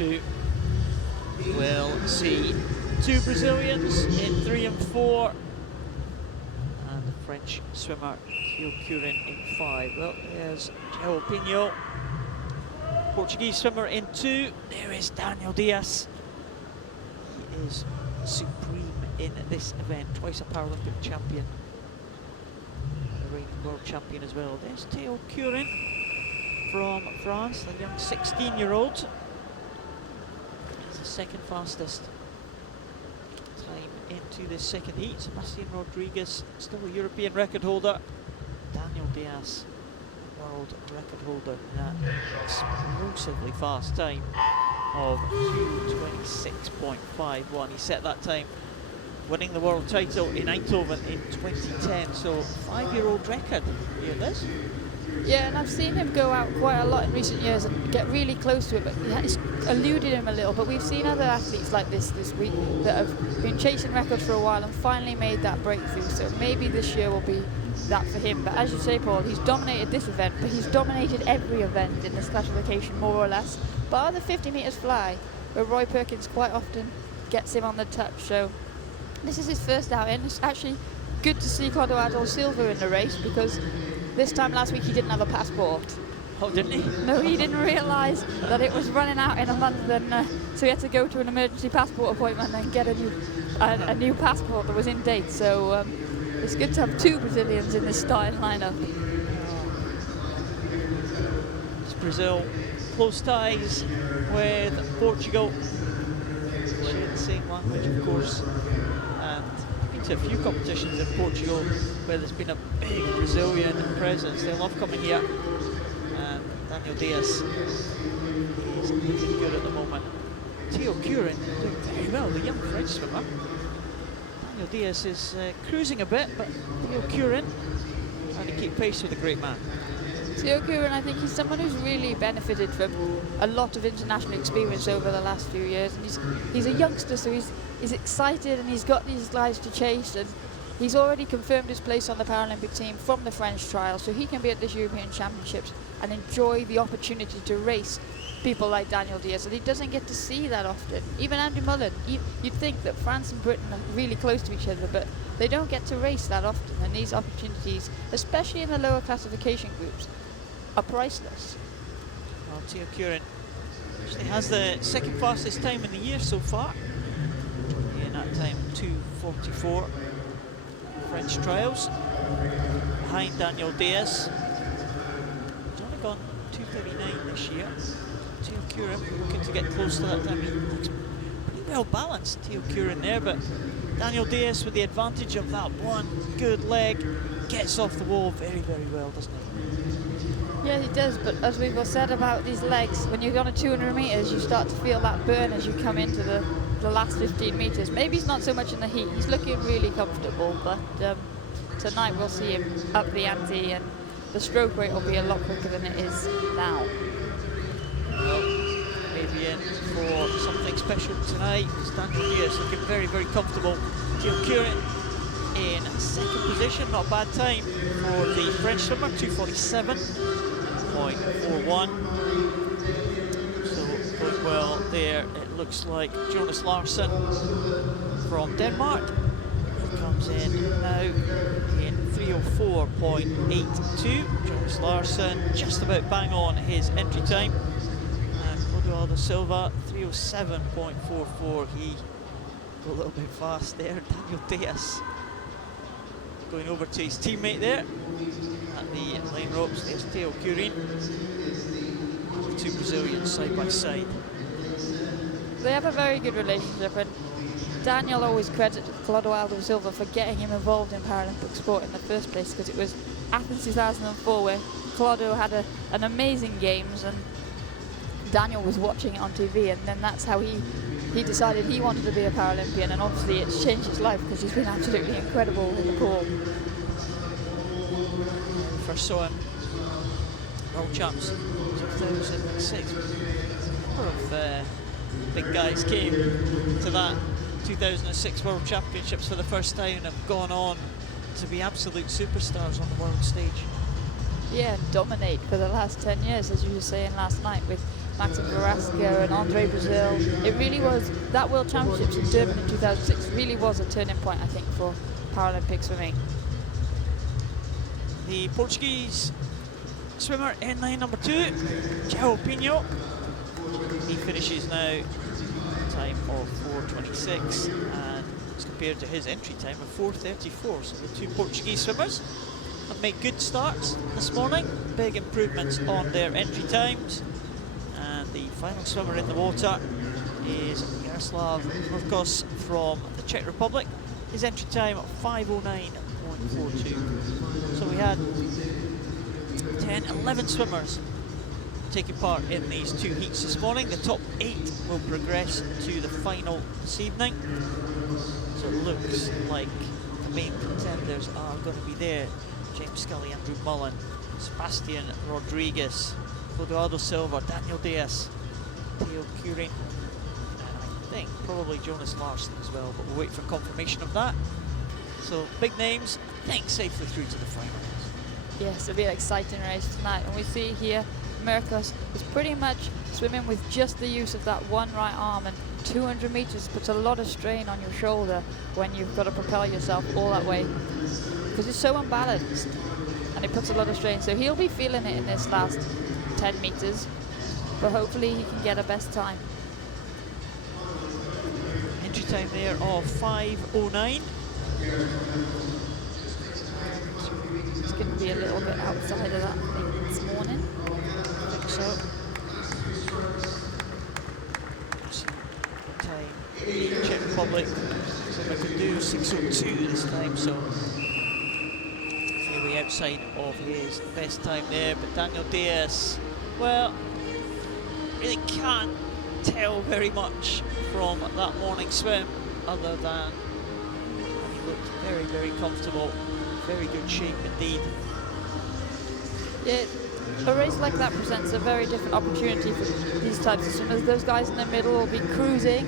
2. We'll see 2 Brazilians in 3 and 4, and the French swimmer Theo CURIN in 5. Well, there's Joao PINHO, Portuguese swimmer in 2. There is Daniel Dias. He is supreme in this event, twice a Paralympic champion, a reigning world champion as well. There's Theo CURIN from France, the young 16-year-old. He's the second fastest time into this second heat. Sebastian Rodriguez, still a European record holder. Daniel Dias, world record holder, in that explosively fast time of 2:26.51. He set that time winning the world title in Eindhoven in 2010, so 5-year-old record here, Liz. Yeah, and I've seen him go out quite a lot in recent years and get really close to it, but it's eluded him a little. But we've seen other athletes like this week that have been chasing records for a while and finally made that breakthrough, so maybe this year will be that for him. But as you say, Paul, he's dominated this event, but he's dominated every event in this classification, more or less, bar the 50 metres fly, where Roy Perkins quite often gets him on the touch. So this is his first outing. It's actually good to see Clodoaldo SILVA in the race, because this time last week he didn't have a passport. Oh, didn't he? No, he didn't realise that it was running out in a month, and so he had to go to an emergency passport appointment and get a new passport that was in date. So it's good to have 2 Brazilians in this starting lineup. It's Brazil, close ties with Portugal. Share the same language, of course, and I've been to a few competitions in Portugal where there's been a big Brazilian presence. They love coming here. And Daniel Dias is looking good at the moment. Theo CURIN doing very well, the young French swimmer. Daniel Dias is cruising a bit, but Theo CURIN trying to keep pace with the great man. Theo CURIN, I think he's someone who's really benefited from a lot of international experience over the last few years, and he's a youngster, so he's excited and he's got these guys to chase, and he's already confirmed his place on the Paralympic team from the French trial, so he can be at this European Championships and enjoy the opportunity to race people like Daniel Dias, and he doesn't get to see that often. Even Andy Mullen, you'd think that France and Britain are really close to each other, but they don't get to race that often, and these opportunities, especially in the lower classification groups, are priceless. Well, Theo CURIN actually has the second fastest time in the year so far. In that time, 2:44. French trials. Behind Daniel Dias. He's only gone 2:39 this year. Theo CURIN looking to get close to that time. He looks pretty well balanced, Theo CURIN there, but Daniel Dias with the advantage of that one good leg gets off the wall very, very well, doesn't he? Yeah, he does, but as we've all said about these legs, when you're on a 200 metres, you start to feel that burn as you come into the last 15 metres. Maybe it's not so much in the heat. He's looking really comfortable, but tonight we'll see him up the ante, and the stroke rate will be a lot quicker than it is now. Well, maybe in for something special tonight. Daniel Dias looking very, very comfortable. Theo CURIN in second position, not a bad time for the French swimmer, 2:47.41. So going well there, it looks like Jonas LARSEN from Denmark. He comes in now in 3:04.82. Jonas LARSEN just about bang on his entry time. And Clodoaldo SILVA, 3:07.44. He got a little bit fast there. Daniel Dias going over to his teammate there at the lane ropes. There's Theo CURIN. The 2 Brazilians side by side. They have a very good relationship, and Daniel always credits Clodoaldo SILVA for getting him involved in Paralympic sport in the first place, because it was Athens 2004 where Clodo had an amazing games and Daniel was watching it on TV, and then that's how he decided he wanted to be a Paralympian, and obviously it's changed his life because he's been absolutely incredible in the pool. First saw him World Champs 2006. A number of big guys came to that 2006 World Championships for the first time and have gone on to be absolute superstars on the world stage. Yeah, and dominate for the last 10 years, as you were saying last night, with Maxim Carrasco and Andre Brazil. It really was, that World Championships in Durban in 2006 really was a turning point, I think, for Paralympic swimming. The Portuguese swimmer in line number 2, Joao PINHO. He finishes now time of 4:26, and as compared to his entry time of 4:34. So the 2 Portuguese swimmers have made good starts this morning, big improvements on their entry times. And the final swimmer in the water is Jaroslav MRKOS from the Czech Republic. His entry time of 5:09.42. So we had 10, 11 swimmers taking part in these 2 heats this morning. The top 8 will progress to the final this evening. So it looks like the main contenders are going to be there. James Scully, Andrew Mullen, Sebastian Rodriguez, Clodoaldo Silva, Daniel Diaz, Theo CURIN, and I think probably Jonas LARSEN as well, but we'll wait for confirmation of that. So big names, I think safely through to the finals. Yes, it'll be an exciting race tonight. And we see here, MRKOS is pretty much swimming with just the use of that one right arm, and 200 meters puts a lot of strain on your shoulder when you've got to propel yourself all that way, because it's so unbalanced, and it puts a lot of strain. So he'll be feeling it in this last 10 meters, but hopefully he can get a best time. Entry time there of 5:09. It's going to be a little bit outside of that, I think, this morning. I think so. Time in the Czech Republic, so I could do 6:02 this time, so clearly outside of his best time there. But Daniel Diaz, well, really can't tell very much from that morning swim, other than he looked very, very comfortable, very good shape indeed. Yeah, a race like that presents a very different opportunity for these types of swimmers. Those guys in the middle will be cruising,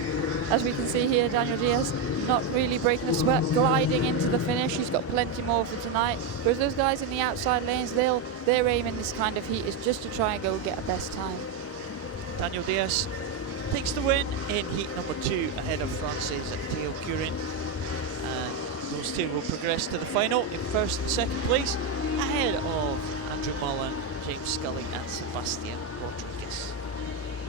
as we can see here. Daniel Diaz not really breaking a sweat, gliding into the finish. He's got plenty more for tonight. Whereas those guys in the outside lanes, their aim in this kind of heat is just to try and go get a best time. Daniel Diaz takes the win in heat number 2 ahead of France's Theo CURIN. And those 2 will progress to the final in 1st and 2nd place, ahead of Andrew Mullen, James Scully and Sebastian Rodriguez.